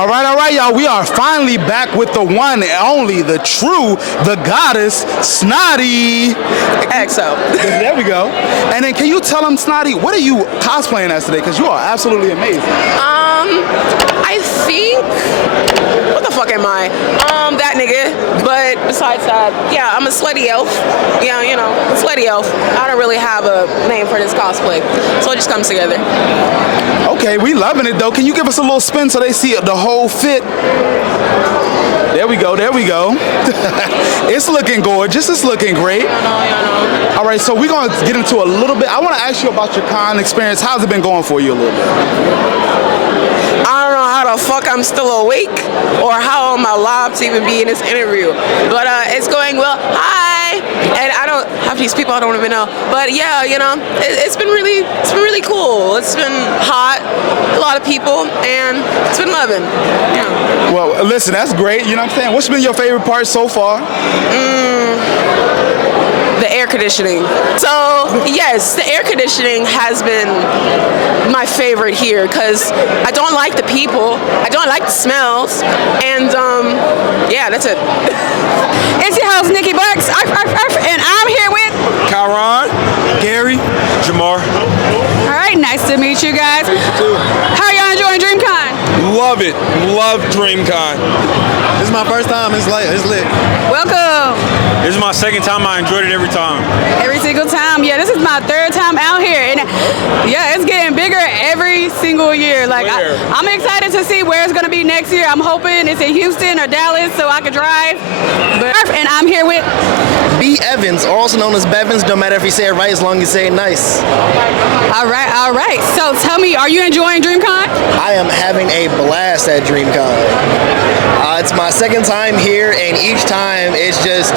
All right, y'all. We are finally back with the one and only, the true, the goddess, Snotty. XO. There we go. And then can you tell them, Snotty, what are you cosplaying as today? Because you are absolutely amazing. I think, what the fuck am I? That nigga. But besides that, yeah, I'm a slutty elf. Yeah, you know, a slutty elf. I don't really have a name for this cosplay, so it just comes together. Okay, we loving it though. Can you give us a little spin so they see the whole fit? There we go, there we go. It's looking gorgeous, it's looking great. I know. All right, so we're gonna get into a little bit. I wanna ask you about your con experience. How's it been going for you a little bit? I don't know how the fuck I'm still awake or how I'm alive to even be in this interview. But it's going well. Hi! And I don't, half these people I don't even know. But yeah, you know, it's been really cool. It's been hot, a lot of people, and it's been loving. Yeah. Well, listen, that's great. You know what I'm saying? What's been your favorite part so far? The air conditioning. So yes, the air conditioning has been my favorite here because I don't like the people, I don't like the smells, and yeah, that's it. It's your host, Nikki Bucks, and I'm here with Kyron, Gary, Jamar. All right, nice to meet you guys. How are y'all enjoying DreamCon? Love it. Love DreamCon. This is my first time. It's lit. Welcome. This is my second time. I enjoyed it every time. Every single time. Yeah, this is my third time out here, and yeah, it's getting bigger every single year. Like I'm excited to see where it's gonna be next year. I'm hoping it's in Houston or Dallas so I can drive. And I'm here with B. Evans, also known as Bevins. Don't matter if you say it right as long as you say it nice. All right. So tell me, are you enjoying DreamCon? I am having a blast at DreamCon. It's my second time here, and each time it's just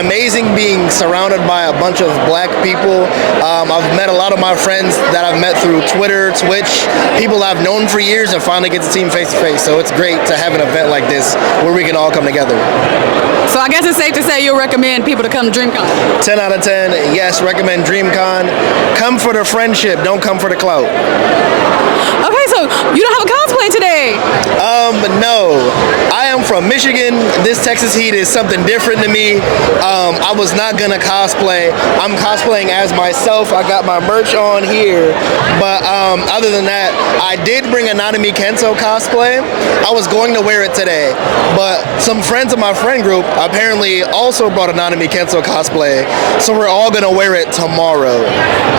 amazing being surrounded by a bunch of black people. I've met a lot of my friends that I've met through Twitter, Twitch, people I've known for years, and finally get to see them face to face. So it's great to have an event like this where we can all come together. So I guess it's safe to say you'll recommend people to come to DreamCon. 10 out of 10, yes, recommend DreamCon. Come for the friendship, don't come for the clout. Okay, so you don't have a cosplay today. No. I am from Michigan. This Texas heat is something different to me. I was not gonna cosplay. I'm cosplaying as myself. I got my merch on here. But other than that, I did bring a Nanami Kento cosplay. I was going to wear it today. But some friends of my friend group apparently also brought a Nanami Kento cosplay. So we're all gonna wear it tomorrow.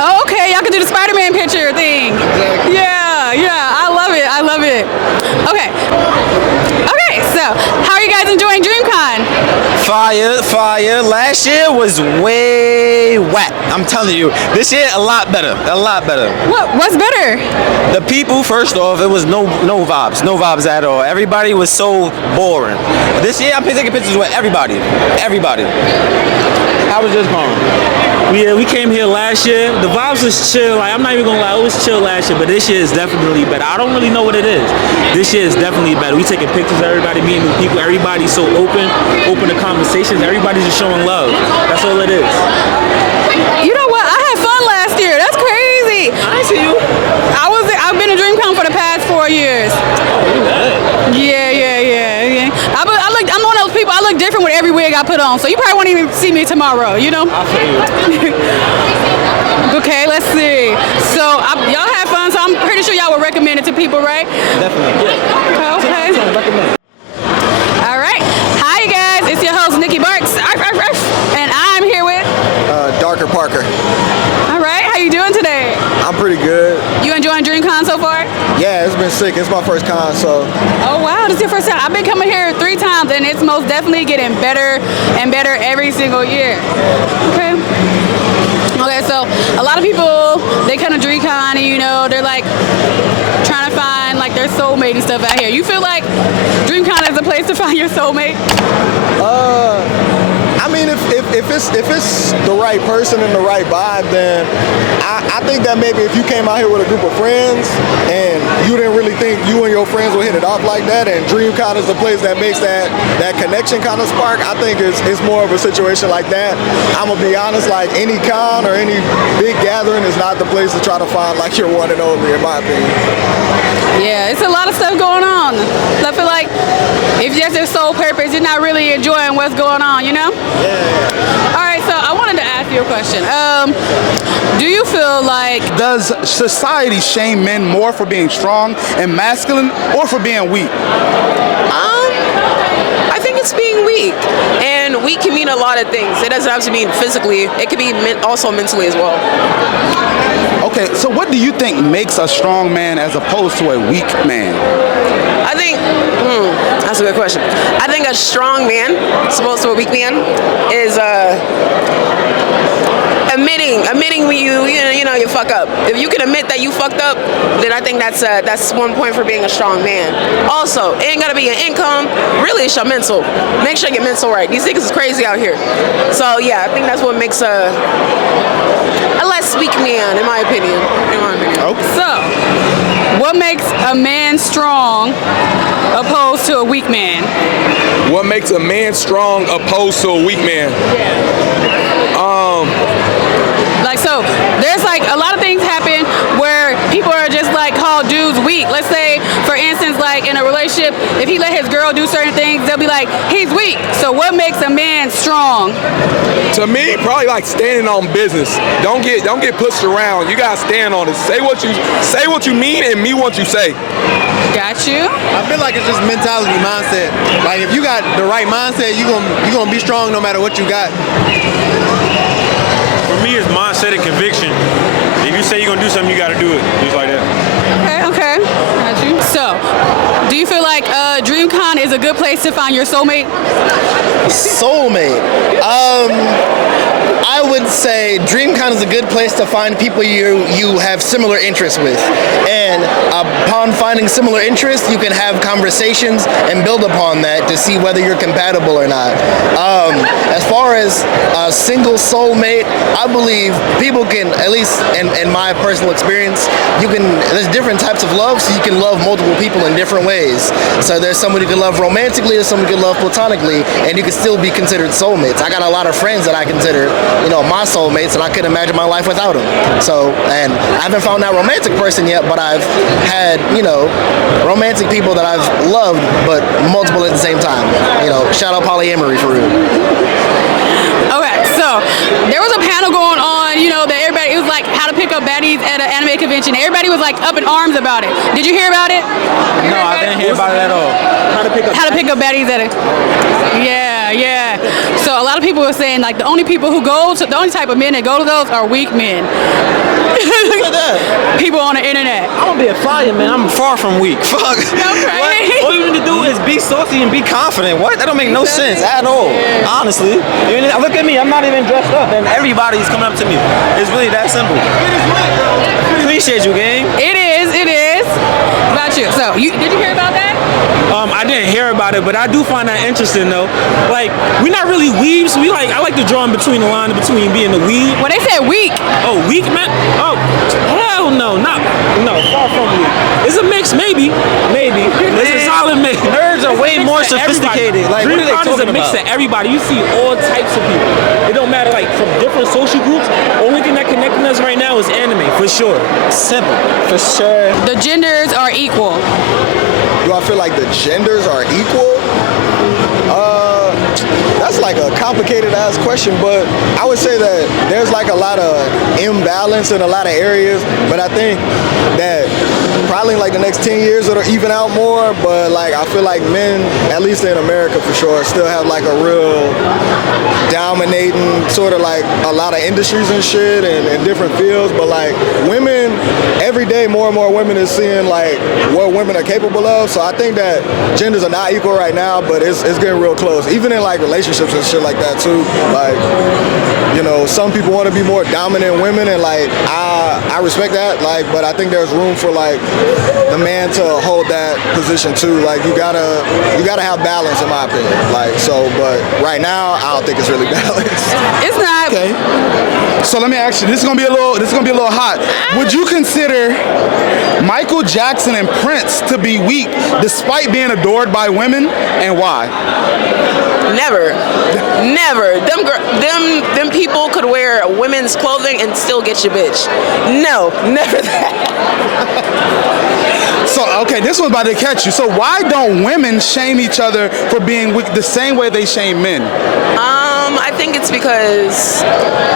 Oh, okay. Y'all can do the Spider-Man picture thing. Exactly. Yeah. I love it. Okay, so how are you guys enjoying DreamCon? Fire. Last year was way whack. I'm telling you. This year, a lot better. What's better? The people, first off, it was no vibes at all. Everybody was so boring. This year, I'm taking pictures with everybody. How was this going? Yeah, we came here last year. The vibes was chill. Like, I'm not even gonna lie, it was chill last year, but this year is definitely better. I don't really know what it is. This year is definitely better. We taking pictures of everybody, meeting new people. Everybody's so open to conversations. Everybody's just showing love. That's all it is. You know what? I had fun last year. That's crazy. I see you. I've been to DreamCon for the past 4 years. Oh, you good. Yeah. I'm one of those people. I look different with every wig I put on, so you probably won't even see me tomorrow. You know. I feel you. Okay, let's see. So y'all have fun, so I'm pretty sure y'all would recommend it to people, right? Definitely. Yeah. Okay. All right. Hi, you guys. It's your host, Nikki Bucks, and I'm here with Darker Parker. All right. How you doing today? I'm pretty good. You enjoying DreamCon so far? Yeah, it's been sick. It's my first con, so. Oh wow, this is your first time. I've been coming here 3 times, and it's most definitely getting better and better every single year. Okay, so a lot of people, they come to DreamCon and, you know, they're like trying to find like their soulmate and stuff out here. You feel like DreamCon is a place to find your soulmate? I mean, if it's the right person and the right vibe, then I think that maybe if you came out here with a group of friends and you didn't really think you and your friends would hit it off like that, and DreamCon is the place that makes that connection kind of spark, I think it's more of a situation like that. I'm gonna be honest, like any con or any big gathering is not the place to try to find like your one and only, in my opinion. Yeah, it's a lot of stuff going on. I feel like if that's your sole purpose, you're not really enjoying what's going on, you know? Yeah. All right, so I wanted to ask you a question. Do you feel like... Does society shame men more for being strong and masculine or for being weak? I think it's being weak, and weak can mean a lot of things. It doesn't have to mean physically. It can be also mentally as well. Okay, so what do you think makes a strong man as opposed to a weak man? I think that's a good question. I think a strong man, as opposed to a weak man, is admitting when you fuck up. If you can admit that you fucked up, then I think that's 1 point for being a strong man. Also, it ain't gotta be your income. Really, it's your mental. Make sure you get mental right. These niggas is crazy out here. So yeah, I think that's what makes a less weak man, in my opinion. Okay. So, what makes a man strong opposed to a weak man? What makes a man strong opposed to a weak man? Like, so there's like a lot of things happen where people are just like call dudes weak. Let's say, for instance, like in a relationship, if he let his girl do certain things, they'll be like, he's weak. So what makes a man strong? To me, probably like standing on business. Don't get pushed around. You gotta stand on it. Say what you mean and mean what you say. Got you. I feel like it's just mentality, mindset. Like if you got the right mindset, you gonna be strong no matter what you got. For me, it's mindset and conviction. If you say you're gonna do something, you gotta do it. Just like that. Okay. Got you. So, do you feel like DreamCon is a good place to find your soulmate? Soulmate. I would say DreamCon is a good place to find people you have similar interests with. And upon finding similar interests, you can have conversations and build upon that to see whether you're compatible or not. As far as a single soulmate, I believe people can, at least in my personal experience, there's different types of love, so you can love multiple people in different ways. So there's someone you can love romantically, there's someone you can love platonically, and you can still be considered soulmates. I got a lot of friends that I consider, my soulmates, and I couldn't imagine my life without them. So, and I haven't found that romantic person yet, but I've had, romantic people that I've loved, but multiple at the same time. Shout out polyamory for real. Okay, so there was a panel going on, that everybody, it was like how to pick up baddies at an anime convention. Everybody was like up in arms about it. Did you hear about it? No, I didn't hear about it at all. How to pick up baddies at it. Yeah. So a lot of people were saying like the only type of men that go to those are weak men. Look at that. People on the internet. I'm gonna be a flyer, man. I'm far from weak. Fuck. Okay. What? All you need to do is be saucy and be confident. What? That don't make no sense at all. Honestly. Look at me. I'm not even dressed up, and everybody's coming up to me. It's really that simple. Appreciate you, gang. It is. About you. So, did you hear about that? I didn't hear about it, but I do find that interesting though. Like, we're not really weebs. I like to draw in between the line between being a weeb. Well, they said weak. Oh, weak, man? Oh, hell no, far from weak. It's a mix, maybe. It's a solid mix. Nerds are way more sophisticated. Like, what are they DreamCon is a talking mix about? of everybody. You see all types of people. It don't matter, like, from different social groups. Only thing that connecting us right now is anime, for sure. Simple. For sure. The genders are equal. Do I feel like the genders are equal? That's like a complicated ass question, but I would say that there's like a lot of imbalance in a lot of areas, but I think that probably in like the next 10 years it'll even out more, but like I feel like men, at least in America for sure, still have like a real dominating sort of like a lot of industries and shit and different fields, but like women, every day more and more women is seeing like what women are capable of, so I think that genders are not equal right now, but it's getting real close, even in like relationships and shit like that too. Like, some people want to be more dominant women, and like I respect that, like, but I think there's room for like the man to hold that position too. Like you gotta have balance in my opinion. Like, so, but right now I don't think it's really balanced. It's not. Okay. So let me ask you, this is gonna be a little hot. Would you consider Michael Jackson and Prince to be weak despite being adored by women, and why? Never. Them people could wear women's clothing and still get your bitch. No, never that. So Okay, this one's about to catch you. So why don't women shame each other for being weak the same way they shame men? I think it's because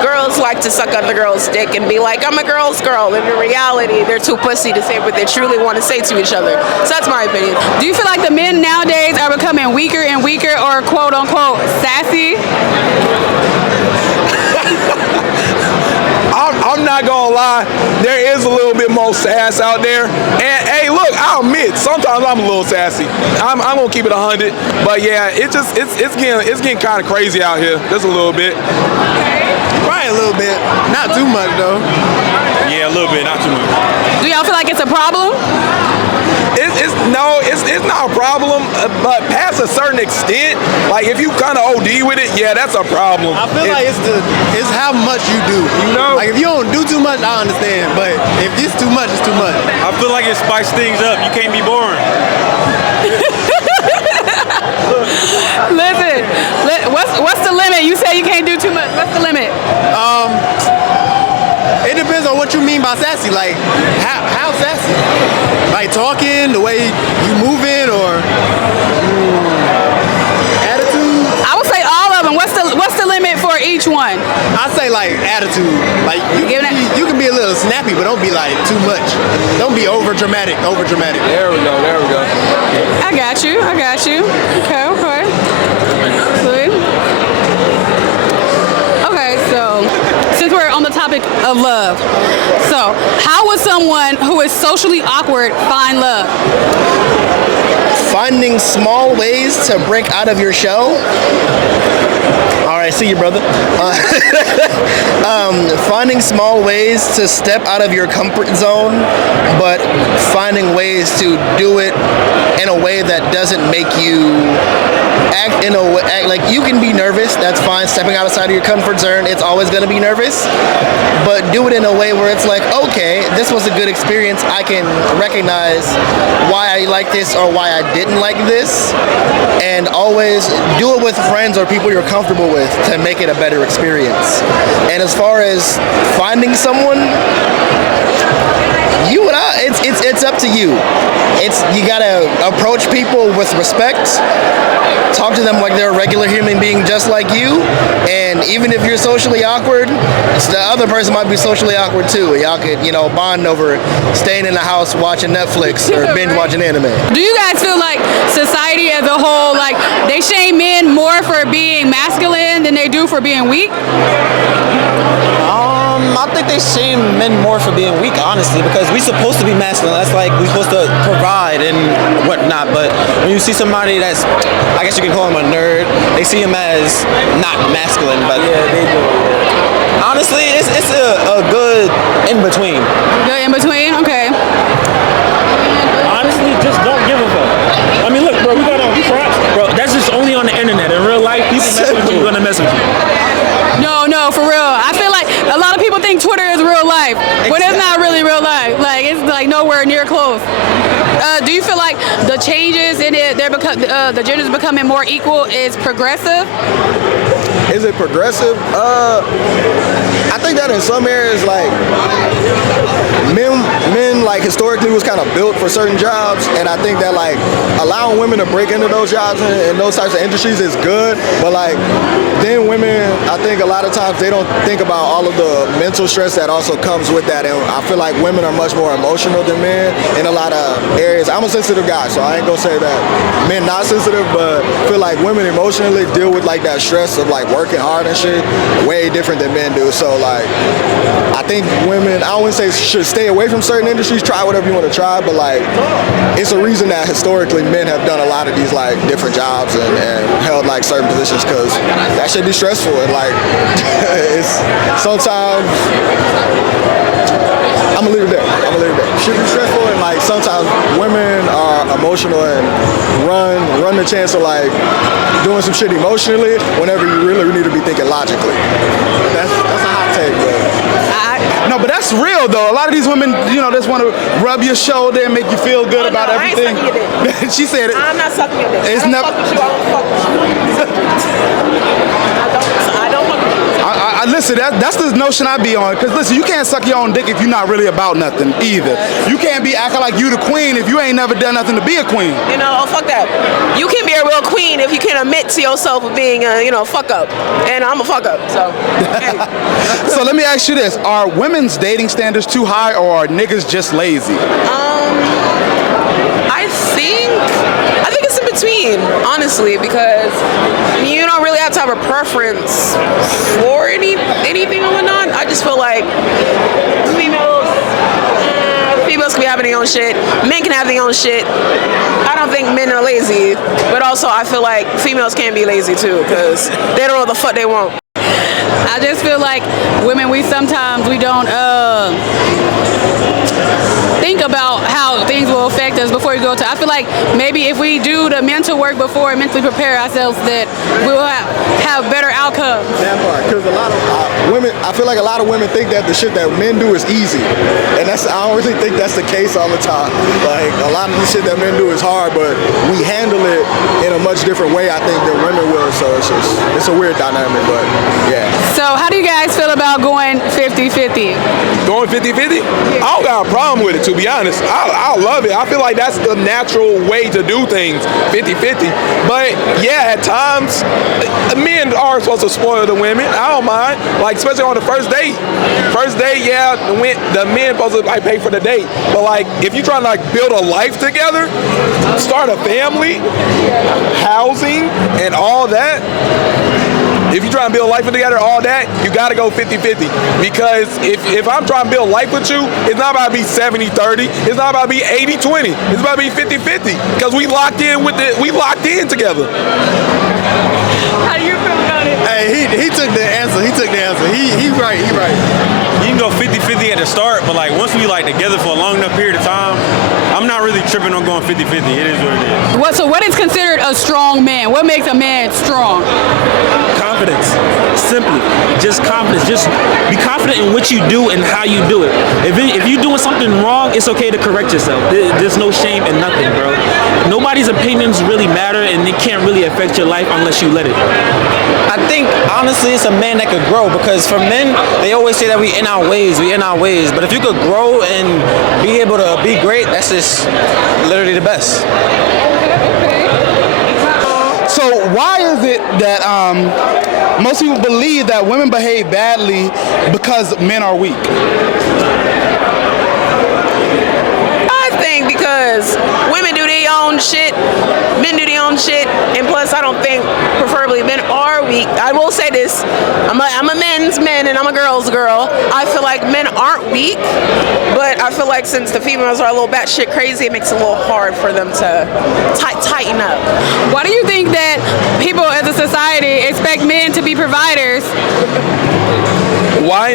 girls like to suck other girls' dick and be like, I'm a girl's girl. And in reality, they're too pussy to say what they truly want to say to each other. So that's my opinion. Do you feel like the men nowadays are becoming weaker and weaker, or quote unquote sassy? I'm not gonna lie, there is a little bit more sass out there. And hey, look, I'll admit, sometimes I'm a little sassy. I'm gonna keep it 100. But yeah, it's getting kind of crazy out here. Just a little bit. Probably a little bit. Not too much though. Yeah, a little bit, not too much. Do y'all feel like it's a problem? It's not a problem, but past a certain extent, like if you kind of OD with it, yeah, that's a problem. I feel like it's how much you do. You know? Like if you don't do too much, I understand. But if it's too much, it's too much. I feel like it spices things up. You can't be boring. Listen, what's the limit? You say you can't do too much. What's the limit? It depends on what you mean by sassy. Like how sassy? Like talking, the way you moving, or attitude. I would say all of them. What's the limit for each one? I say like attitude. Like you can be a little snappy, but don't be like too much. Don't be over dramatic. There we go. I got you. Okay. Sweet. Okay, so since we're on the topic of love, so how would someone who is socially awkward find love? Finding small ways to break out of your shell. All right, see you, brother. Finding small ways to step out of your comfort zone, but finding ways to do it in a way that doesn't make you act like you can be nervous. That's fine. Stepping outside of your comfort zone, it's always going to be nervous, but do it in a way where it's like, okay, this was a good experience. I can recognize why I like this or why I didn't like this, and always do it with friends or people you're comfortable with to make it a better experience. And as far as finding someone, it's up to you. You gotta approach people with respect. Talk to them like they're a regular human being just like you. And even if you're socially awkward, the other person might be socially awkward too. Y'all could, bond over staying in the house watching Netflix or binge watching anime. Do you guys feel like society as a whole, like they shame men more for being masculine than they do for being weak? I think they shame men more for being weak, honestly, because we're supposed to be masculine. That's like we're supposed to provide and whatnot. But when you see somebody that's, I guess you can call him a nerd, they see him as not masculine. But yeah, they do. Honestly, it's a good in between. Good in between, okay. Honestly, just don't give a fuck. I mean, look, bro, we got on props, bro. That's just only on the internet. In real life, people mess with you, gonna mess with you. No, for real. I feel like a lot of people think Twitter is real life, when it's not really real life. Like it's like nowhere near close. Do you feel like the changes in it, the genders becoming more equal is progressive? Is it progressive? I think that in some areas, like men like historically was kind of built for certain jobs, and I think that like allowing women to break into those jobs and those types of industries is good. But like then women, I think a lot of times they don't think about all of the mental stress that also comes with that, and I feel like women are much more emotional than men in a lot of areas. I'm a sensitive guy, so I ain't gonna say that men not sensitive, but I feel like women emotionally deal with like that stress of like working hard and shit way different than men do. So like I think women, I wouldn't say should stay away from certain industries, try whatever you want to try, but like it's a reason that historically men have done a lot of these like different jobs and held like certain positions, because that should be stressful, and like it's sometimes I'm gonna leave it there. Should be stressful, and like sometimes women are emotional and run the chance of like doing some shit emotionally whenever you really need to be thinking logically. That's a hot take, but. No, but that's real though. A lot of these women, just want to rub your shoulder and make you feel good about everything. I ain't sucking your dick. She said it. I'm not sucking your dick. It's I don't never. fuck with you. I don't fuck with you. I don't fuck with you. Listen, that's the notion I be on. Because listen, you can't suck your own dick if you're not really about nothing either. You can't be acting like you the queen if you ain't never done nothing to be a queen. You know, fuck that. You can be a real queen if you can admit to yourself of being a, fuck up. And I'm a fuck up, so. Hey. So let me ask you this. Are women's dating standards too high or are niggas just lazy? I think it's in between, honestly, because you don't really have to have a preference for anything or whatnot. I just feel like females can be having their own shit. Men can have their own shit. I don't think men are lazy, but also I feel like females can be lazy too, because they don't know what the fuck they want. I just feel like women, we sometimes don't think about how things will affect us before we go to. I feel like maybe if we do the mental work before and mentally prepare ourselves, that we will have better outcomes. That part, because a lot of women, I feel like a lot of women think that the shit that men do is easy, and I don't really think that's the case all the time. Like a lot of the shit that men do is hard, but we handle it in a much different way, I think, than women will. So it's a weird dynamic, but yeah. So how do you guys feel about going 50-50? Going 50-50? I don't got a problem with it, to be honest. I love it. I feel like that's the natural way to do things, 50-50. But yeah, at times, men are supposed to spoil the women. I don't mind. Like, especially on the first date. First date, yeah, the men supposed to like pay for the date. But like, if you're trying to like build a life together, start a family, housing, and all that, if you're trying to build life together, all that, you got to go 50-50. Because if I'm trying to build life with you, it's not about to be 70-30. It's not about to be 80-20. It's about to be 50-50. Because we locked in together. How do you feel about it? Hey, he took the answer. He right. You can go 50-50 at the start, but like once we like together for a long enough period of time, I'm not really tripping on going 50-50. It is what it is. So what is considered a strong man? What makes a man strong? Confidence. Simply. Just confidence. Just be confident in what you do and how you do it. If you're doing something wrong, it's okay to correct yourself. There's no shame in nothing, bro. Nobody's opinions really matter, and it can't really affect your life unless you let it. I think, honestly, it's a man that could grow, because for men, they always say that we in our ways. But if you could grow and be able to be great, that's just literally the best. So why is it that most people believe that women behave badly because men are weak? I think because women do their own shit, men do their own shit, and plus I don't think preferably men are weak. I will say this, I'm a men's man and I'm a girl's girl. I feel like men aren't weak, but I feel like since the females are a little batshit crazy, it makes it a little hard for them to tighten up. Why do you think that people as a society expect men to be providers? Why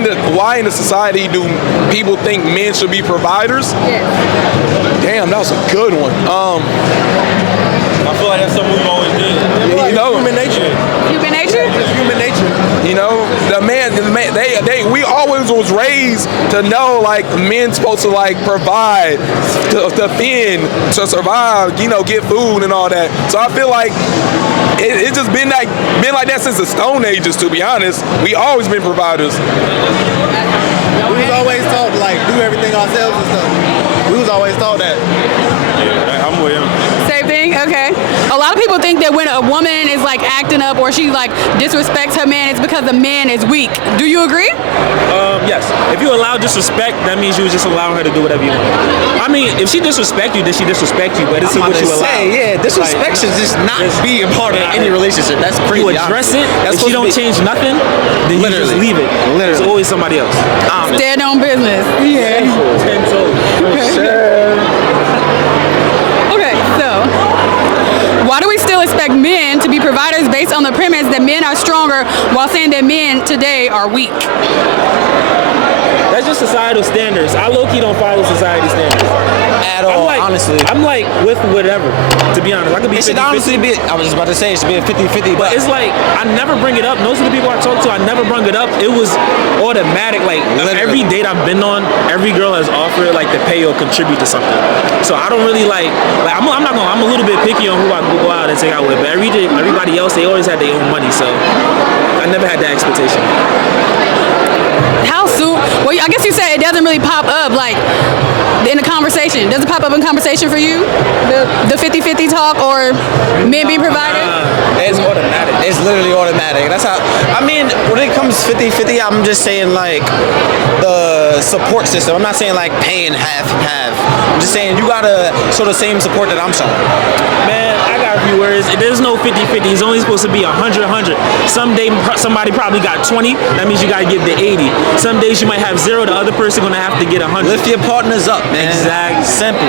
in the society do people think men should be providers? Yes. Damn, that was a good one. I feel like that's something we've always did. You know, Human nature. Human nature? It's human nature. you know, we always was raised to know like men's supposed to like provide, to fend, to survive, you know, get food and all that. So I feel like it's just been like that since the Stone Ages, to be honest. We always been providers. We was always taught to like do everything ourselves and stuff. We was always taught that. Yeah, I'm with him. Same thing? Okay. A lot of people think that when a woman is like acting up or she like disrespects her man, it's because the man is weak. Do you agree? Yes. If you allow disrespect, that means you just allowing her to do whatever you want. I mean, if she disrespect you, then she disrespect you, but it's what you allow. Yeah, disrespect should just not be a part of any relationship. That's crazy. You address it. If she don't change nothing, then you just leave it. It's always somebody else. Stand on business. Yeah. Okay, so why do we still expect men to be providers based on the premise that men are stronger while saying that men today are weak? That's just societal standards. I low-key don't follow society standards. At all, I'm like, honestly. I'm like with whatever, to be honest. I could be It should 50-50. honestly be, I was just about to say, it should be a 50-50. But it's like, I never bring it up. Most of the people I talk to, I never bring it up. It was automatic. Like, every date I've been on, every girl has offered, like, to pay or contribute to something. So I don't really, like I'm not gonna, I'm a little bit picky on who I go out and take out with. But everybody else, they always had their own money. So I never had that expectation. How soon? Well, I guess you said it doesn't really pop up, like, in the conversation. Does it pop up in conversation for you? The 50-50 talk or men being provided? It's automatic. It's literally automatic. That's how, I mean, when it comes 50-50, I'm just saying, like, the support system. I'm not saying, like, paying half. I'm just saying you gotta show the same support that I'm showing. Man, I got a few words. There's no 50-50. It's only supposed to be 100-100. Some day somebody probably got 20. That means you gotta give the 80. Some days you might have 0. The other person gonna have to get 100. Lift your partners up, man. Exactly. Simple.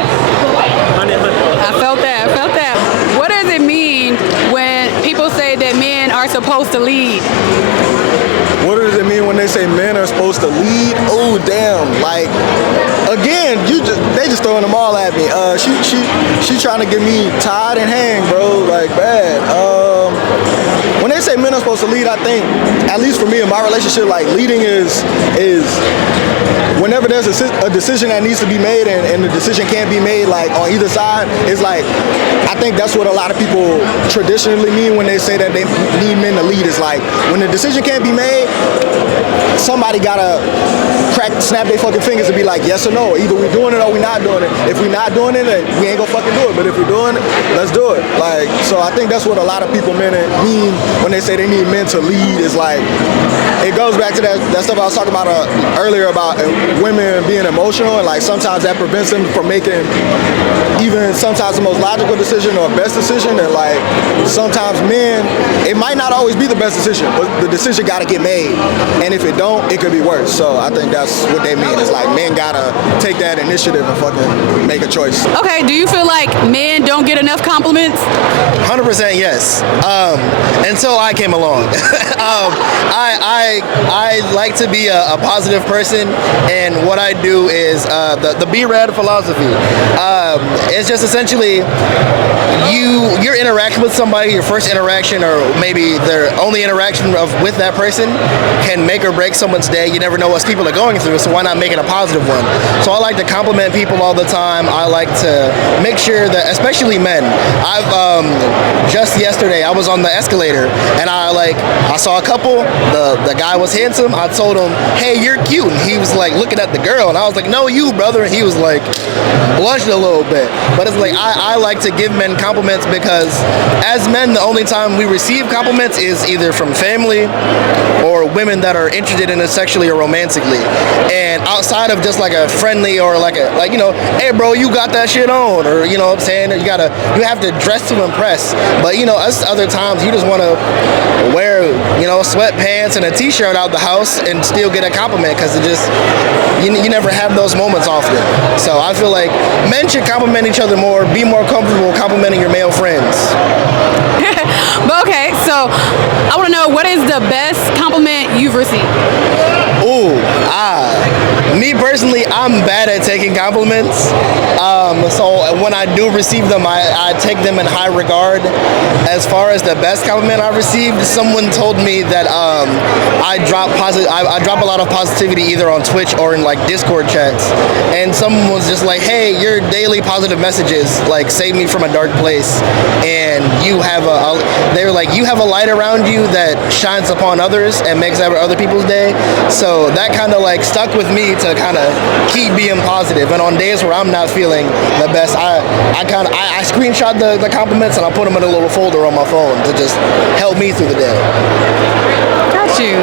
100. I felt that. What does it mean when people say that men are supposed to lead? What does it mean when they say men are supposed to lead? Oh, damn. Like, again, they just throwing them all at me. She trying to get me tied and hang, bro. Like, bad. When they say men are supposed to lead, I think, at least for me in my relationship, like, leading is whenever there's a decision that needs to be made and the decision can't be made, like, on either side, it's like, I think that's what a lot of people traditionally mean when they say that they need men to lead. Is like, when the decision can't be made, somebody gotta snap their fucking fingers and be like, yes or no. Either we doing it or we not doing it. If we not doing it, we ain't gonna fucking do it. But if we're doing it, let's do it. Like, so I think that's what a lot of people mean when they say they need men to lead. Is like, it goes back to that stuff I was talking about earlier about women being emotional, and like sometimes that prevents them from making even sometimes the most logical decision or best decision. And like sometimes men, it might not always be the best decision, but the decision gotta get made. And if it don't, it could be worse. So I think that's what they mean. It's like men gotta take that initiative and fucking make a choice. Okay, do you feel like men don't get enough compliments? 100% yes. Until I came along. I like to be a positive person, and what I do is the B-Rad philosophy. It's just essentially your interaction with somebody, your first interaction, or maybe their only interaction with that person can make or break someone's day. You never know what people are going through, so why not make it a positive one? So I like to compliment people all the time. I like to make sure that, especially men, just yesterday I was on the escalator and I saw a couple. The guy was handsome. I told him, hey, you're cute. And he was like looking at the girl, and I was like, no, you, brother. And he was like blushed a little bit. But it's like I like to give men compliments because as men, the only time we receive compliments is either from family or women that are interested in us sexually or romantically. And outside of just like a friendly or like hey bro, you got that shit on, or you know what I'm saying, you have to dress to impress. But us other times you just want to wear sweatpants and a t-shirt out the house and still get a compliment, because it just you never have those moments often. So I feel like men should compliment each other more, be more comfortable complimenting your male friends. But okay, so I want to know, what is the best compliment you've received? Me personally, I'm bad at taking compliments. So when I do receive them, I take them in high regard. As far as the best compliment I received, someone told me that I drop a lot of positivity either on Twitch or in like Discord chats. And someone was just like, hey, your daily positive messages like save me from a dark place. And you have they were like, you have a light around you that shines upon others and makes other people's day. So that kind of like stuck with me to kind of keep being positive. And on days where I'm not feeling the best, I screenshot the compliments and I put them in a little folder on my phone to just help me through the day. Got you.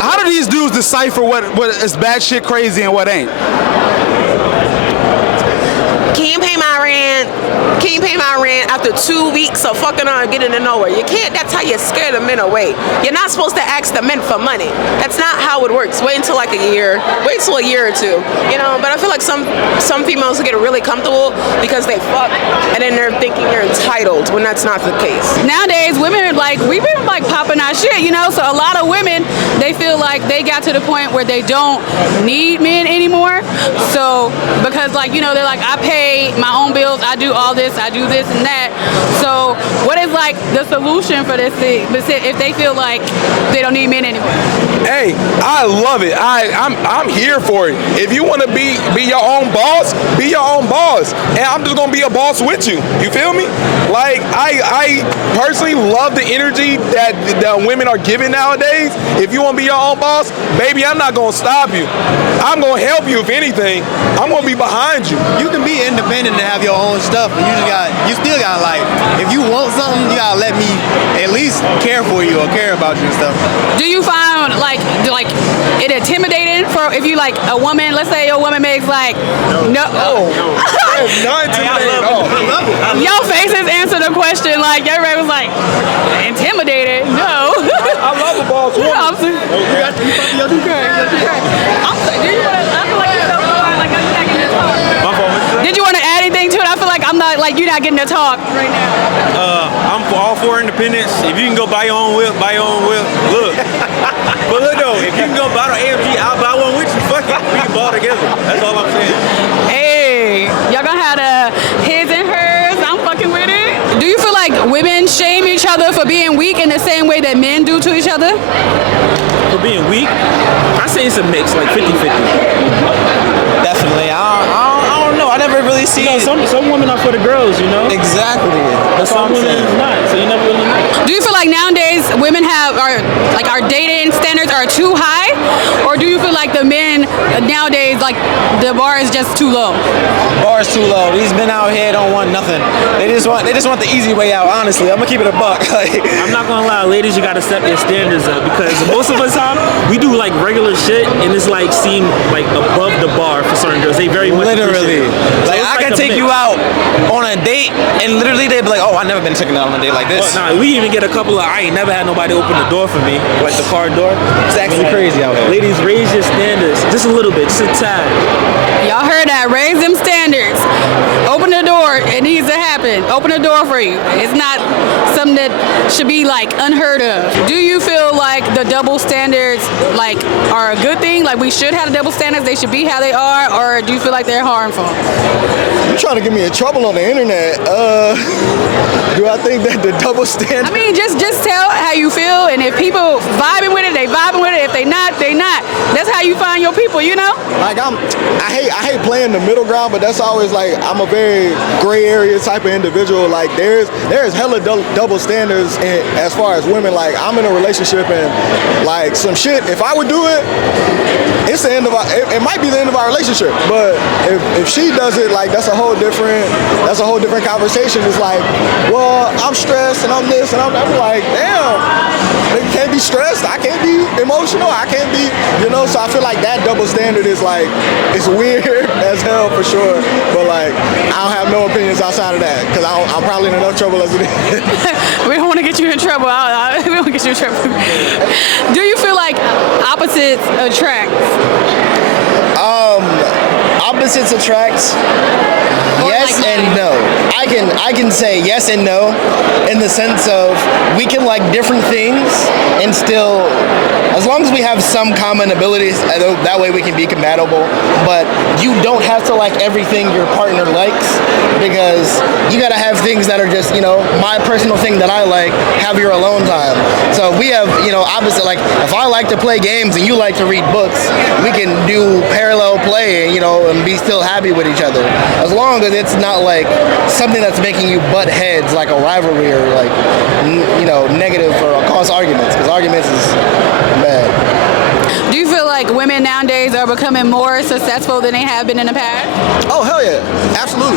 How do these dudes decipher what is bad shit crazy and what ain't? Can you pay my rent? Can you pay my rent? After after 2 weeks of fucking on and getting to know her. You can't. That's how you scare the men away. You're not supposed to ask the men for money. That's not how it works. Wait until like a year. Wait till a year or two. You know. But I feel like some females get really comfortable because they fuck, and then they're thinking they're entitled when that's not the case. Nowadays, women we've been like popping our shit, you know. So a lot of women, they feel like they got to the point where they don't need men anymore. So because like, you know, they're like, I pay my own bills, I do all this, I do this and that. So what is like the solution for this thing if they feel like they don't need men anymore? Hey, I love it. I'm here for it. If you want to be your own boss, be your own boss. And I'm just gonna be a boss with you. You feel me? Like I personally love the energy that women are giving nowadays. If you want to be your own boss, baby, I'm not gonna stop you. I'm gonna help you. If anything, I'm gonna be behind you. You can be independent and have your own stuff, but you still got like, if you want something, you gotta let me at least care for you or care about you and stuff. Do you find like it intimidating for if you like a woman? Let's say your woman makes like not intimidating at all. Your faces answer the question like everybody was like intimidated. No. I love a boss woman. I feel like you're so far, like you're not getting to talk. Did you want to add anything to it? I feel like I'm not like you're not getting to talk right now. I'm all for independence. If you can go buy your own whip, buy your own whip. Look. But look though, if you can go buy the AMG, I'll buy one with you. Fuck it. We can ball together. That's all I'm saying. Hey, y'all gonna have the his and hers. I'm fucking with it. Do you feel like women shame each other for being weak in the same way that men do to each other? For being weak, I say it's a mix, like 50-50. Definitely. I don't know. I never really see You know, some women are for the girls, you know? Exactly. But some women is not, so you never really know. Do you feel like nowadays women our dating standards are too high, or do you feel like the men nowadays like the bar is just too low? Bar is too low. These men out here don't want nothing. They just want the easy way out. Honestly, I'm gonna keep it a buck. I'm not gonna lie, ladies, you gotta step your standards up because most of the time we do like regular shit and it's like seem like above the bar for certain girls. They very much literally. So Like I can take you out on a date and literally they'd be like, oh, I never been taken out on a date like this. Well, nah, we even get a couple of I ain't never had nobody open the door for me, like the car door. It's actually crazy out here. Ladies, raise your standards just a little bit, just a tad. Y'all heard that? Raise them standards. Open the door. It needs to happen. Open the door for you. It's not something that should be like unheard of. Do you feel like the double standards like are a good thing? Like we should have the double standards. They should be how they are, or do you feel like they're harmful? You're trying to get me in trouble on the internet. Do I think that the double standard? I mean, just tell how you feel, and if people vibing with it, they vibing with it. If they not, they not. That's how you find your people, you know? Like I hate playing the middle ground, but that's always like I'm a very gray area type of individual. Like there's hella double standards as far as women. Like I'm in a relationship and like some shit. If I would do it, it's the end of it might be the end of our relationship. But if she does it, like that's a whole different conversation. It's like, well, I'm stressed and I'm this and I'm that. I'm like, damn, nigga can't be stressed. I can't be emotional. I can't be, you know. So I feel like that double standard is like it's weird as hell for sure. But like I don't have no opinions outside of that because I'm probably in enough trouble as it is. We don't want to get you in trouble. We don't want to get you in trouble. Do you feel like opposites attract? Opposites attract. Yes and no. I can say yes and no in the sense of we can like different things and still, as long as we have some common abilities, that way we can be compatible. But you don't have to like everything your partner likes because you gotta have things that are just, you know, my personal thing that I like, have your alone time. So we have, you know, opposite, like if I like to play games and you like to read books, we can do parallel play, you know, and be still happy with each other. As long as it's not like something that's making you butt heads, like a rivalry or like, you know, negative or cause arguments, because arguments is bad. Do you feel like women nowadays are becoming more successful than they have been in the past? Oh hell yeah, absolutely.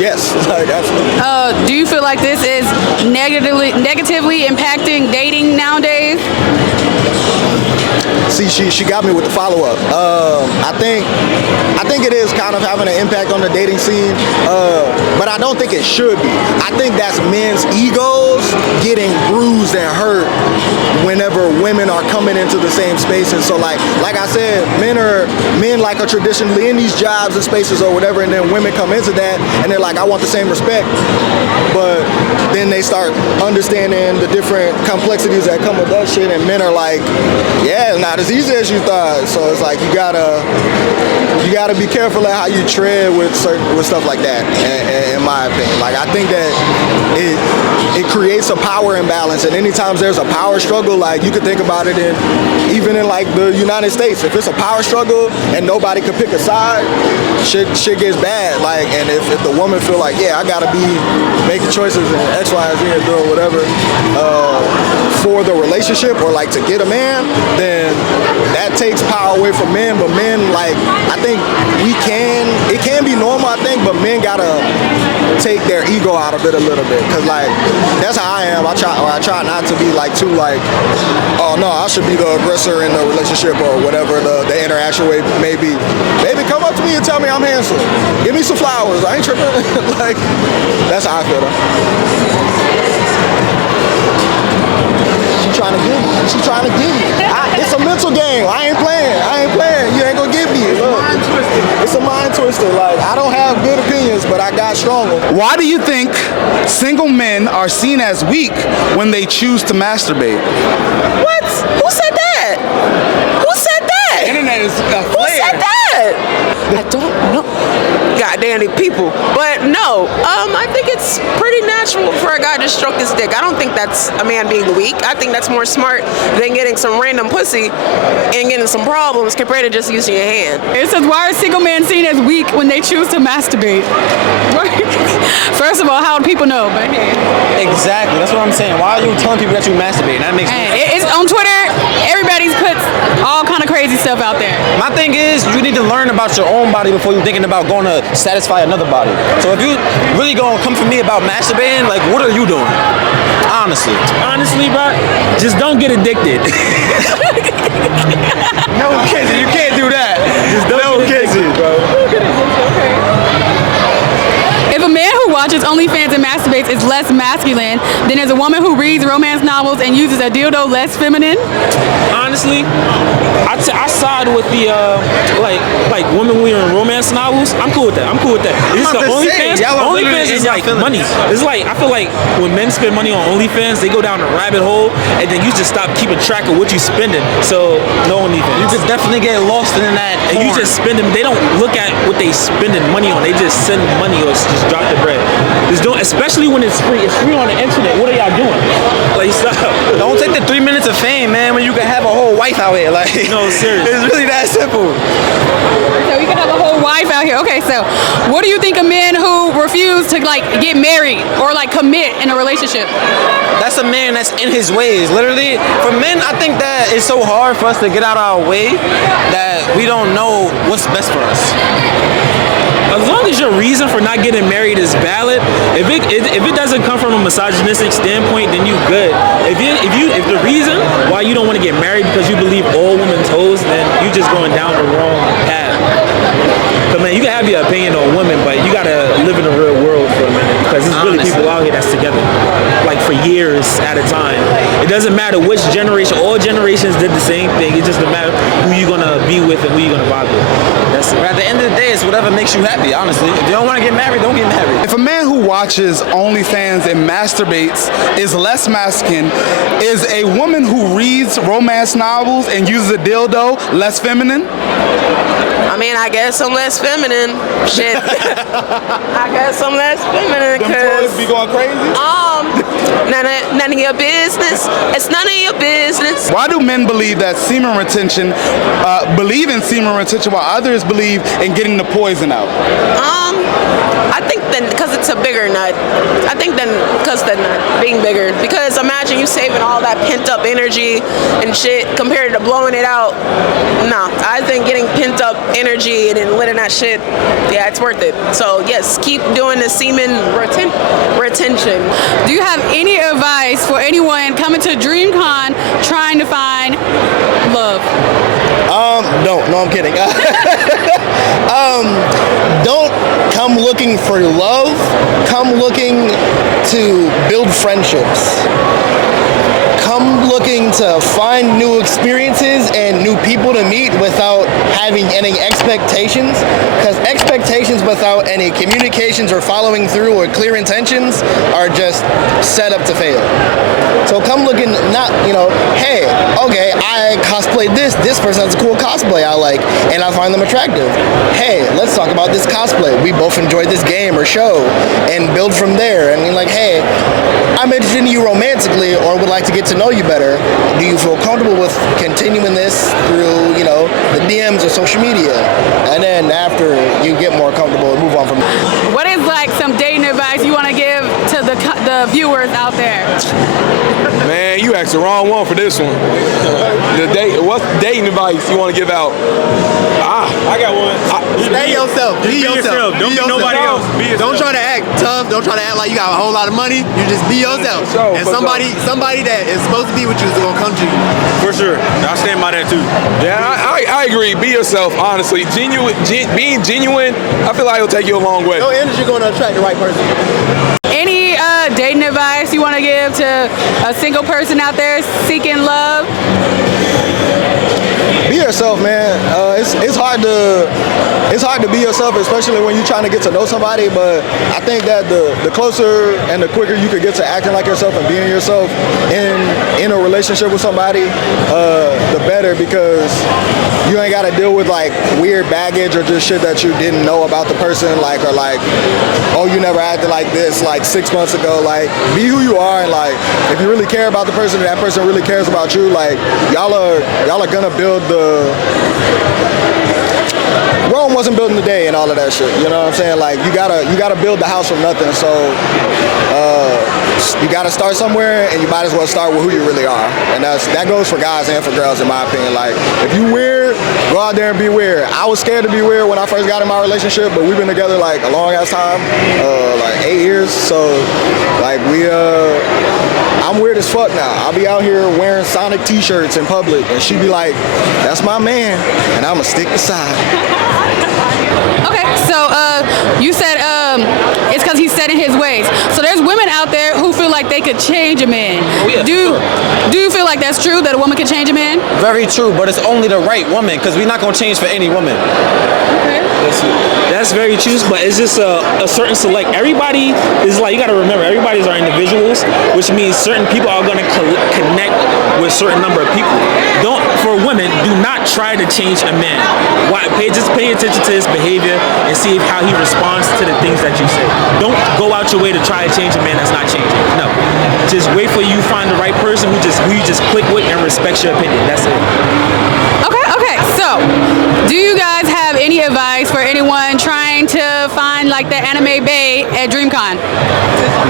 Yes, like absolutely. Do you feel like this is negatively impacting dating nowadays? she got me with the follow-up. I think it is kind of having an impact on the dating scene, but I don't think it should be. I think that's men's egos getting bruised and hurt whenever women are coming into the same spaces. So like I said, men like are traditionally in these jobs and spaces or whatever, and then women come into that and they're like, I want the same respect. But then they start understanding the different complexities that come with that shit, and men are like, yeah, it's not as easy as you thought. So it's like you gotta be careful at how you tread with stuff like that, in my opinion. Like, I think that it creates a power imbalance, and anytime there's a power struggle, like you could think about it even in like the United States, if it's a power struggle and nobody could pick a side, shit gets bad. Like, and if the woman feel like, yeah, I gotta be making choices and X, Y, and Z and doing whatever for the relationship or like to get a man, then that takes power away from men. But men, like, I think it can be normal, I think, but men gotta take their ego out of it a little bit, because like that's how I am. I try not to be like too like, oh no, I should be the aggressor in the relationship or whatever the interaction may be. Baby, come up to me and tell me I'm handsome. Give me some flowers. I ain't tripping. Like, that's how I feel though. She trying to get me. It's a mental game. I ain't playing. You ain't gonna get me. It's a mind twister. Like, I don't have good opinions, but I got stronger. Why do you think single men are seen as weak when they choose to masturbate? What? Who said that? Who said that? The internet is a Who said that? I don't know. Goddamn people. But no, I think it's pretty natural for a guy to stroke his dick. I don't think that's a man being weak. I think that's more smart than getting some random pussy and getting some problems compared to just using your hand. It says, why are single men seen as weak when they choose to masturbate? First of all, how do people know? But hey. Exactly. That's what I'm saying. Why are you telling people that you masturbate? That makes It's on Twitter. Everybody's puts all kind of crazy stuff out there. My thing is, you need to learn about your own body before you're thinking about going to satisfy another body. So if you really gonna come for me about masturbating, like, what are you doing? Honestly, bro, just don't get addicted. No kissing. You can't do that. Just don't get addicted, bro. If a man who watches OnlyFans and masturbates is less masculine, then is a woman who reads romance novels and uses a dildo less feminine? Honestly, I side with the like women wearing romance novels. I'm cool with that. It's the OnlyFans. OnlyFans is like money. It's like, I feel like when men spend money on OnlyFans, they go down a rabbit hole, and then you just stop keeping track of what you're spending. So no OnlyFans. You could definitely get lost in that. And you just spend them. They don't look at what they spending money on. They just send money or just drop the bread. Just don't, especially when it's free. It's free on the internet. What are y'all doing? Like, stop. Don't take the 3 minutes of fame, man, when you can have a whole wife out here. Like, no, seriously. It's really that simple. So you can have a whole wife out here. Okay, so what do you think of men who refuse to like get married or like commit in a relationship? That's a man that's in his ways. Literally, for men, I think that it's so hard for us to get out of our way that we don't know what's best for us. As long as your reason for not getting married is valid, if it doesn't come from a misogynistic standpoint, then you good. If the reason why you don't want to get married because you believe all women's hoes, then you just going down the wrong path. But man, you can have your opinion on women, but you gotta live in the real world for a minute, because there's really people out here that's together like for years at a time. It doesn't matter which generation. All generations did the same thing. It just doesn't matter who you're gonna be with and who you're gonna vibe with. That's it. But at the end of the day, it's whatever makes you happy. Honestly, if you don't want to get married, don't get married. If a man who watches OnlyFans and masturbates is less masculine, is a woman who reads romance novels and uses a dildo less feminine? I mean, I guess I'm less feminine. Shit. I guess I'm less feminine because be going crazy? none of your business. It's none of your business. Why do men believe that semen retention, believe in semen retention while others believe in getting the poison out? I think then because it's a bigger nut. I think then because the nut being bigger. Because imagine you saving all that pent up energy and shit compared to blowing it out. Nah, I think getting pent up energy and then letting that shit, yeah, it's worth it. So yes, keep doing the semen retention. Do you have any advice for anyone coming to DreamCon trying to find love? No, I'm kidding. Don't come looking for love. Come looking to build friendships. Come looking to find new experiences and new people to meet without having any expectations. Because expectations without any communications or following through or clear intentions are just set up to fail. So come looking, not, hey, okay, I cosplayed this person has a cool cosplay I like, and I find them attractive. Hey, let's talk about this cosplay. We both enjoyed this game or show, and build from there. And like, hey, I'm interested in you romantically or would like to get to know you better. Do you feel comfortable with continuing this through, the DMs or social media? And then after you get more comfortable, move on from there. What is like some dating advice you want to give to the viewers out there? Man, you asked the wrong one for this one. What's dating advice you want to give out? I got one. Stay yourself. Be yourself. Don't be nobody else. Be yourself. Don't try to act tough. Don't try to act like you got a whole lot of money. You just be yourself. And somebody that is supposed to be with you is gonna come to you. For sure. I stand by that too. Yeah, I agree. Be yourself, honestly. Being genuine, I feel like it'll take you a long way. Your energy gonna attract the right person. Any dating advice you want to give to a single person out there seeking love? Be yourself, man. It's hard to be yourself, especially when you're trying to get to know somebody. But I think that the closer and the quicker you could get to acting like yourself and being yourself in a relationship with somebody, the better, because you ain't got to deal with like weird baggage or just shit that you didn't know about the person, or oh, you never acted like this like 6 months ago. Like, be who you are, and like if you really care about the person and that person really cares about you, like y'all are gonna build Rome wasn't built in a day and all of that shit. You know what I'm saying? Like you gotta build the house from nothing. So you gotta start somewhere, and you might as well start with who you really are. And that goes for guys and for girls, in my opinion. Like, if you weird, go out there and be weird. I was scared to be weird when I first got in my relationship, but we've been together like a long ass time, like 8 years. So like I'm weird as fuck now. I'll be out here wearing Sonic t-shirts in public, and she be like, that's my man, and I'ma stick beside him. Okay, so you said it's because he's set in his ways. So there's women out there who feel like they could change a man. Oh, yeah. Do you feel like that's true, that a woman can change a man? Very true, but it's only the right woman, because we're not going to change for any woman. Okay. That's very true, but it's just a certain select. Everybody is like, you gotta remember, everybody's our individuals, which means certain people are gonna connect with a certain number of people. For women, do not try to change a man. Just pay attention to his behavior and see how he responds to the things that you say. Don't go out your way to try to change a man that's not changing. No, just wait for you find the right person who you just click with and respects your opinion. That's it. Okay, so do you guys have any advice for anyone trying to find like the anime bae at DreamCon?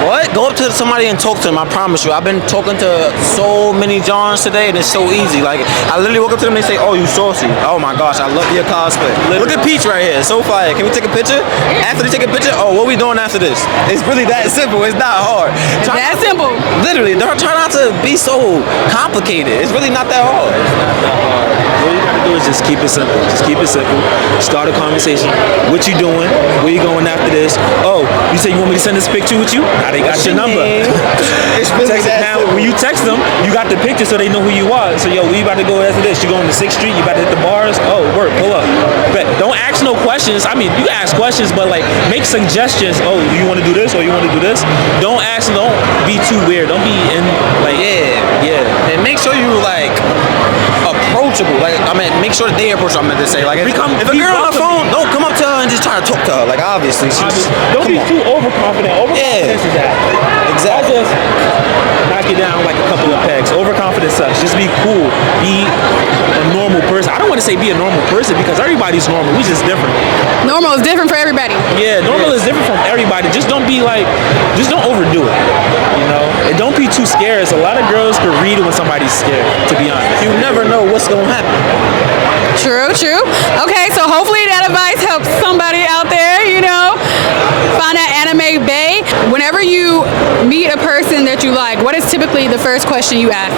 What? Go up to somebody and talk to them. I promise you. I've been talking to so many Johns today, and it's so easy. Like, I literally walk up to them and they say, oh, you saucy. Oh my gosh, I love your cosplay. Look at Peach right here. So fire. Can we take a picture? After they take a picture, oh, what are we doing after this? It's really that simple. It's not hard. That simple. Literally, try not to be so complicated. It's really not that hard. All you gotta do is just keep it simple. Just keep it simple. Start a conversation. What you doing? Where you going after this? Oh, you say you want me to send this picture with you? Now they got your number. Now, when you text them, you got the picture so they know who you are. So, yo, we about to go after this. You going to 6th Street? You about to hit the bars? Oh, work, pull up. But don't ask no questions. I mean, you ask questions, but like make suggestions. Oh, you want to do this or you want to do this? Don't ask. Don't be too weird. Don't be in like yeah. And make sure you like approachable. Like, I mean, make sure that they approachable. I meant to say, like, if a girl on the phone, don't come up to her and just try to talk to her. Like, obviously, don't be too overconfident. Overconfidence is that. Exactly. I'll just knock you down like a couple of pegs. Overconfidence sucks. Just be cool. Be a normal person. I don't want to say be a normal person because everybody's normal. We just different. Normal is different for everybody. Yeah, normal is different from everybody. Just don't be like, just don't overdo it. You know, and don't be too scared. A lot of girls can read when somebody's scared. To be honest, you never know what's gonna happen. True. Okay, so hopefully that advice helps somebody out there, find that anime bae. Whenever you meet a person that you like, what is typically the first question you ask?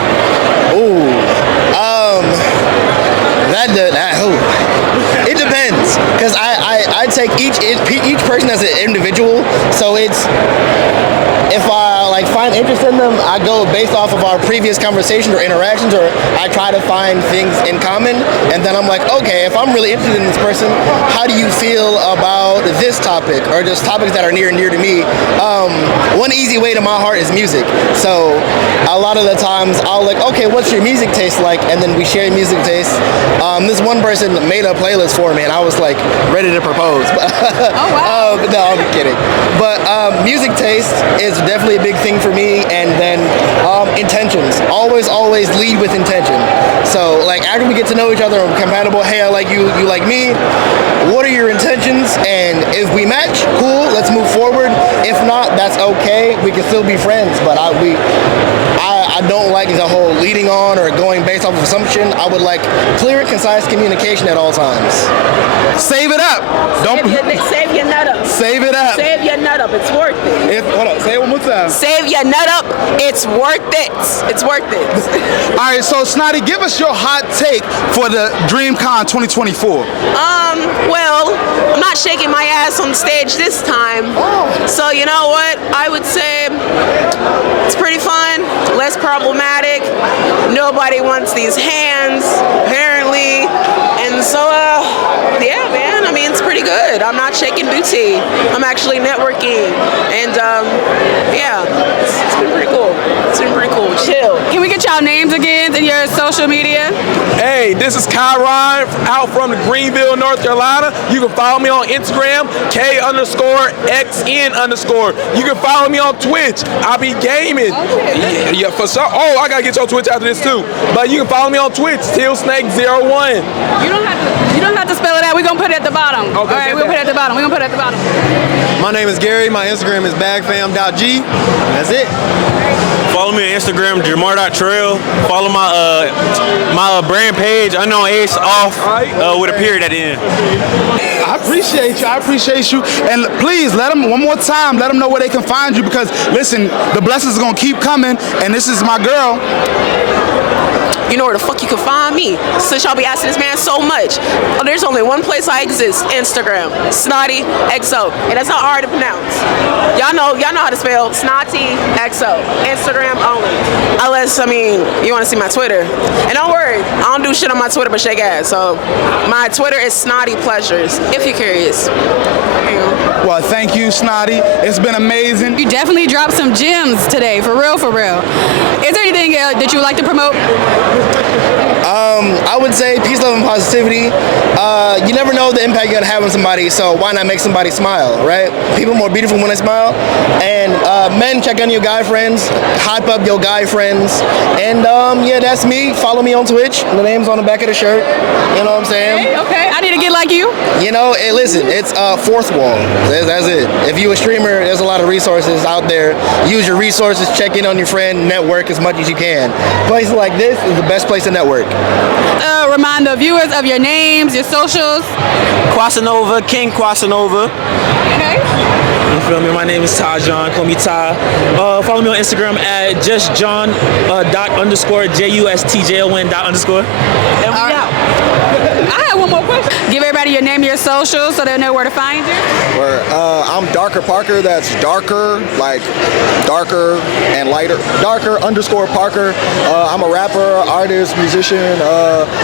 take each person as an individual. So it's, if I like find interest in them, I go based off of our previous conversations or interactions, or I try to find things in common, and then I'm like, okay, if I'm really interested in this person, how do you feel about this topic, or just topics that are near and dear to me? One easy way to my heart is music. So a lot of the times I'll like, okay, what's your music taste like? And then we share music tastes. This one person made a playlist for me, and I was like ready to propose. Oh wow! No, I'm kidding. But music taste is definitely a big thing for me, and then intentions. Always lead with intention. So like after we get to know each other and we're compatible, hey, I like you, you like me. What are your intentions? And if we match, cool, let's move forward. If not, that's okay. We can still be friends. But I don't like the whole leading on or going based off of assumption. I would like clear and concise communication at all times. Save it up. Save your nut up. Save it up. Save your nut up. It's worth it. Hold on. Say it one more time. Save your nut up. It's worth it. It's worth it. All right. So Snotty, give us your hot take for the DreamCon 2024. Well, I'm not shaking my ass on stage this time. So you know what? I would say it's pretty fun, less problematic. Nobody wants these hands, apparently. And so, yeah, man, I mean, it's pretty good. I'm not shaking booty. I'm actually networking. And, yeah, it's been pretty cool. It's been pretty cool. Chill. Can we get y'all names again and your social media? Hey, this is Kyron out from Greenville, North Carolina. You can follow me on Instagram, K_XN_. You can follow me on Twitch. I be gaming. Yeah, for sure. Oh, I gotta get your Twitch after this too. But you can follow me on Twitch, TillSnake01. You don't have to spell it out. We're gonna put it at the bottom. Okay, all right, we'll put it at the bottom. We're gonna put it at the bottom. My name is Gary. My Instagram is bagfam.g. That's it. Follow me on Instagram, Jamar.trail. Follow my brand page, Unknown Ace Off, with a period at the end. I appreciate you. I appreciate you. And please let them one more time. Let them know where they can find you, because listen, the blessings are gonna keep coming. And this is my girl. You know where the fuck you can find me. Since y'all be asking this man so much. Oh, there's only one place I exist, Instagram. Snotty XO. And that's not hard to pronounce. Y'all know how to spell Snotty XO. Instagram only. Unless, I mean, you want to see my Twitter. And don't worry, I don't do shit on my Twitter but shake ass. So my Twitter is Snotty Pleasures, if you're curious. Well, thank you, Snotty. It's been amazing. You definitely dropped some gems today, for real, for real. Is there anything that you would like to promote? I would say peace, love, and positivity. You never know the impact you're gonna have on somebody, so why not make somebody smile, right? People are more beautiful when they smile. And men, check on your guy friends, hype up your guy friends. And yeah, that's me. Follow me on Twitch. The name's on the back of the shirt. You know what I'm saying? Okay. I need to get like you. You know, hey, listen, it's fourth wall. That's it. If you're a streamer, there's a lot of resources out there. Use your resources, check in on your friend, network as much as you can. Places like this is the best place to network. Remind the viewers of your names, your socials. Quasanova, King Quasanova. Okay. You feel me? My name is Ty John. Call me Ty. Follow me on Instagram at justjohn ._JUSTJON ._. And we out. I have one more question. Give everybody your name and your socials so they'll know where to find you. I'm Darker Parker. That's darker, like darker and lighter. Darker _Parker. I'm a rapper, artist, musician,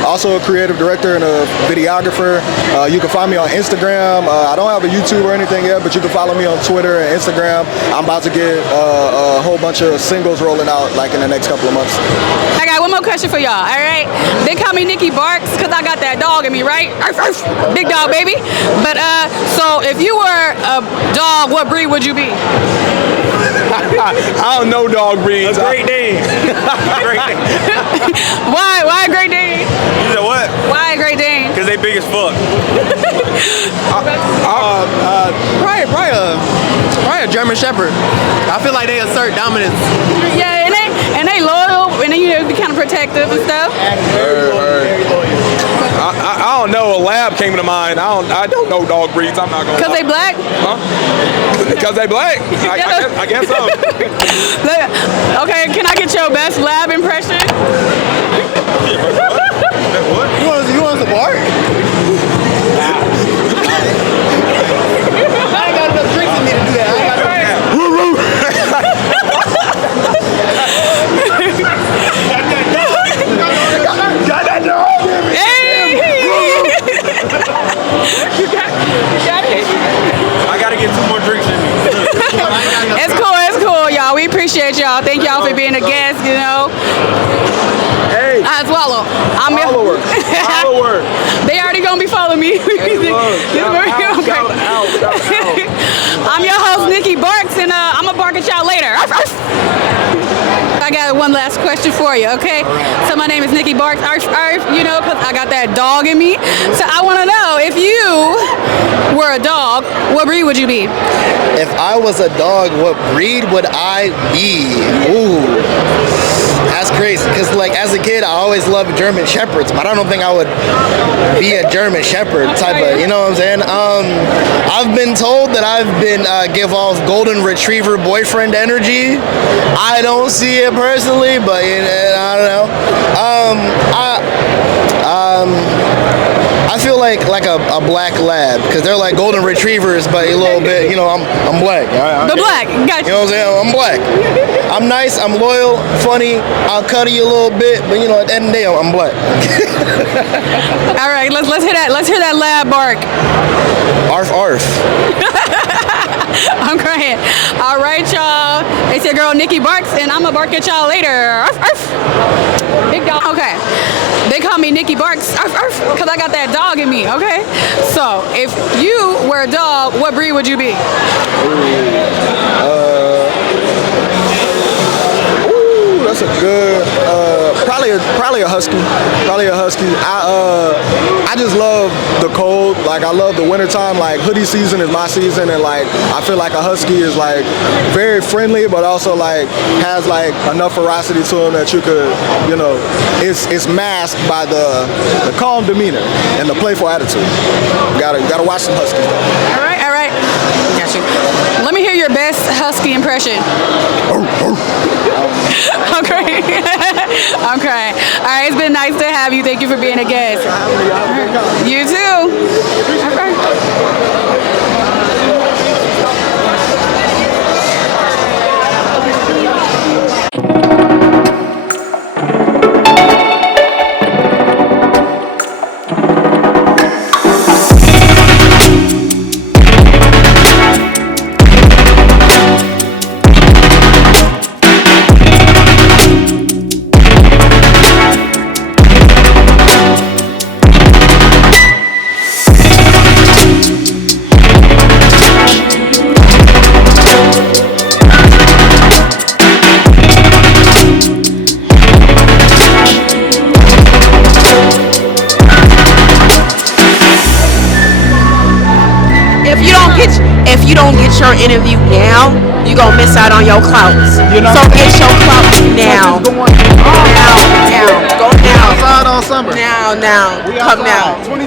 also a creative director and a videographer. You can find me on Instagram. I don't have a YouTube or anything yet, but you can follow me on Twitter and Instagram. I'm about to get a whole bunch of singles rolling out like in the next couple of months. I got one more question for y'all, all right? They call me Nikki Barks because I got that dog in me, right? Big dog, baby. But, so if you were a dog, what breed would you be? I don't know dog breeds. A Great Dane. Great Dane. Why a Great Dane? You said what? Why a Great Dane? Because they big as fuck. Probably a German Shepherd. I feel like they assert dominance. Yeah, and they loyal, and then you know, be kind of protective and stuff. I don't know. A lab came to mind. I don't know dog breeds. I'm not gonna. Because they black? Huh? Because they black? I guess so. Okay, can I get your best lab impression? You want some bark? 2 more drinks in me. It's cool, y'all. We appreciate y'all. Thank y'all for being a guest, you know. Hey, I swallow. I'm follower. They already gonna be following me. Shout out. I'm your host, Nikki Barks, and I'm gonna bark at y'all later. Arf, arf. I got one last question for you, okay? So my name is Nikki Barks, arf, arf, you know, because I got that dog in me. So I want to know, if you were a dog, what breed would you be? If I was a dog, what breed would I be? Ooh, that's crazy. Because like as a kid, I always loved German Shepherds, but I don't think I would be a German Shepherd type of, you know what I'm saying? I've been told that I've been give off golden retriever boyfriend energy. I don't see it personally, but you know, I don't know. I feel like a black lab, because they're like golden retrievers, but a little bit, you know, I'm black. The black, gotcha. You know what I'm saying? I'm black. I'm nice, I'm loyal, funny, I'll cuddle you a little bit, but you know, at the end of the day, I'm black. All right, let's hear that. Let's hear that lab bark. Arf, arf. I'm crying. All right, y'all. It's your girl Nikki Barks, and I'm gonna bark at y'all later. Arf, arf. Big dog. Okay. They call me Nikki Barks, arf, arf, because I got that dog in me. Okay. So if you were a dog, what breed would you be? That's a good. Probably a husky. I just love the cold. Like I love the wintertime. Like hoodie season is my season, and like I feel like a husky is like very friendly, but also like has like enough ferocity to him that you could, you know, it's masked by the calm demeanor and the playful attitude. Gotta watch some huskies though. All right. Gotcha. Let me hear your best husky impression. I'm crying. I'm crying. All right, it's been nice to have you. Thank you for being a guest. You too. All right. If you don't get your interview now, you're gonna miss out on your clouts. So get your clouts now. Now. Go now. Outside all summer. Now. Come now.